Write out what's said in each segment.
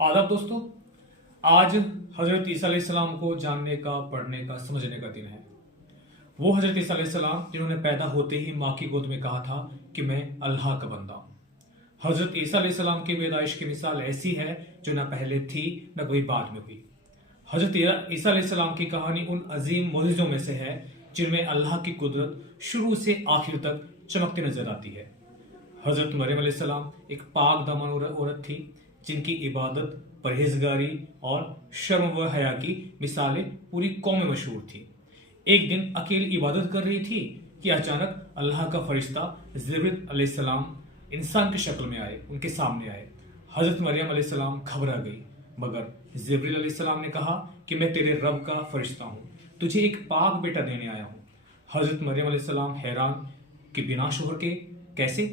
आदाब दोस्तों। आज हजरत ईसा अलैहिस्सलाम को जानने का, पढ़ने का, समझने का दिन है। वो हजरत ईसा अलैहिस्सलाम जिन्होंने पैदा होते ही माँ की गोद में कहा था कि मैं अल्लाह का बंदा हूँ। हजरत ईसा अलैहिस्सलाम की पैदाइश की मिसाल ऐसी है जो ना पहले थी न कोई बाद में हुई। हजरत ईसा अलैहिस्सलाम की कहानी उन अजीम मोजिज़ों में से है जिनमें अल्लाह की कुदरत शुरू से आखिर तक चमकती नजर आती है। हजरत मरियम अलैहिस्सलाम एक पाक दामन औरत थी जिनकी इबादत, परहेजगारी और शर्म व हया की मिसालें पूरी कौम में मशहूर थी। एक दिन अकेली इबादत कर रही थी कि अचानक अल्लाह का फरिश्ता जिब्रील अलैहिस्सलाम इंसान की शक्ल में आए, उनके सामने आए। हजरत मरियम अलैहिस्सलाम घबरा गई, मगर जिब्रील अलैहिस्सलाम ने कहा कि मैं तेरे रब का फरिश्ता हूँ, तुझे एक पाक बेटा देने आया हूँ। हजरत मरियम अलैहिस्सलाम हैरान कि बिना शोहर के कैसे?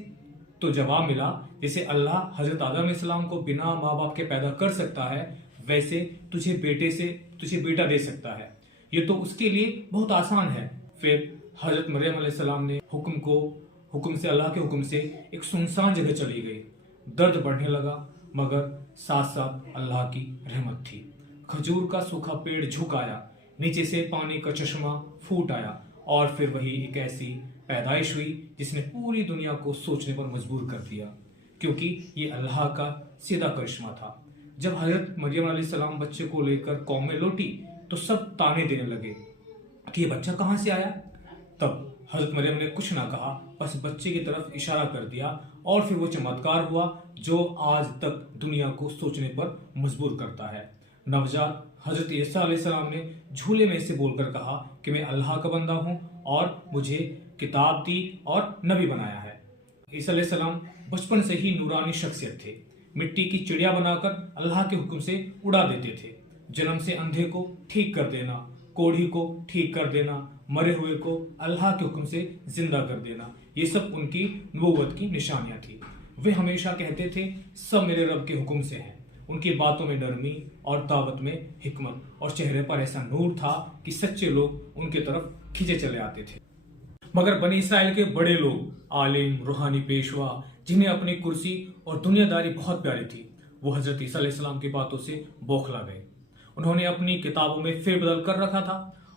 तो जवाब मिला, जैसे अल्लाह हजरत आदम अलैहिस्सलाम को बिना माँ बाप के पैदा कर सकता है, वैसे तुझे बेटा दे सकता है। ये तो उसके लिए बहुत आसान है। फिर हजरत मरियम अलैहिस्सलाम ने अल्लाह के हुक्म से एक सुनसान जगह चली गई। दर्द बढ़ने लगा, मगर साथ साथ अल्लाह की रहमत थी। खजूर का सूखा पेड़ झुक आया, नीचे से पानी का चश्मा फूट आया, और फिर वही एक ऐसी पैदाइश हुई जिसने पूरी दुनिया को सोचने पर मजबूर कर दिया, क्योंकि ये अल्लाह का सीधा करिश्मा था। जब हजरत मरियम अलैहिस्सलाम बच्चे को लेकर कौम में लौटी तो सब ताने देने लगे कि ये बच्चा कहाँ से आया। तब हजरत मरियम ने कुछ ना कहा, बस बच्चे की तरफ इशारा कर दिया, और फिर वो चमत्कार हुआ जो आज तक दुनिया को सोचने पर मजबूर करता है। नवजात हजरत ईसा अलैहिस्सलाम ने झूले में से बोलकर कहा कि मैं अल्लाह का बंदा हूँ और मुझे किताब दी और नबी बनाया है। ईसा अलैहिस्सलाम बचपन से ही नूरानी शख्सियत थे। मिट्टी की चिड़िया बनाकर अल्लाह के हुक्म से उड़ा देते थे। जन्म से अंधे को ठीक कर देना, कोढ़ी को ठीक कर देना, मरे हुए को अल्लाह के हुक्म से जिंदा कर देना, ये सब उनकी नबूवत की निशानियां थी। वे हमेशा कहते थे, सब मेरे रब के हुक्म से है। उनकी बातों में नरमी और दावत में हिकमत, और चेहरे पर ऐसा नूर था कि सच्चे लोग उनके तरफ खींचे चले आते थे। मगर बनी इसराइल के बड़े लोग, आलिम, रूहानी पेशवा, जिन्हें अपनी कुर्सी और दुनियादारी बहुत प्यारी थी, वो हजरत ईसा अलैहिस्सलाम की बातों से बौखला गए। उन्होंने अपनी किताबों में फेरबदल कर रखा था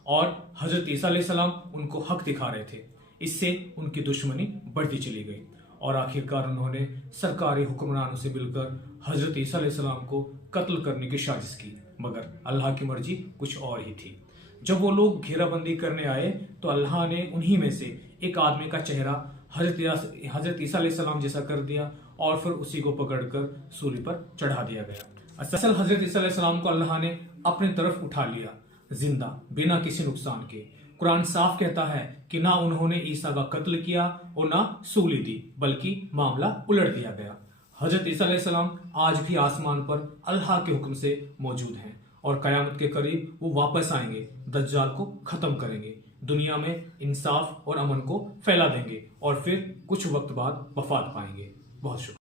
और हजरत ईसा अलैहिस्सलाम उनको हक दिखा रहे थे। इससे उनकी दुश्मनी बढ़ती चली गई और आखिरकार उन्होंने सरकारी हुक्मरानों से मिलकर हजरत ईसा अलैहिस्सलाम को कत्ल करने की साजिश की, मगर अल्लाह की मर्जी कुछ और ही थी। जब वो लोग घेराबंदी करने आए तो अल्लाह ने उन्हीं में से एक आदमी का चेहरा हजरत ईसा अलैहिस्सलाम जैसा कर दिया और फिर उसी को पकड़कर सूली पर चढ़ा दिया गया। असल हजरत ईसा अलैहिस्सलाम को अल्लाह ने अपनी तरफ उठा लिया, जिंदा, बिना किसी नुकसान के। कुरान साफ कहता है कि ना उन्होंने ईसा का कत्ल किया और ना सूली दी, बल्कि मामला उलट दिया गया। हजरत ईसा अलैहिस्सलाम आज भी आसमान पर अल्लाह के हुक्म से मौजूद हैं और कयामत के करीब वो वापस आएंगे, दज्जाल को खत्म करेंगे, दुनिया में इंसाफ और अमन को फैला देंगे और फिर कुछ वक्त बाद वफात पाएंगे। बहुत शुक्रिया।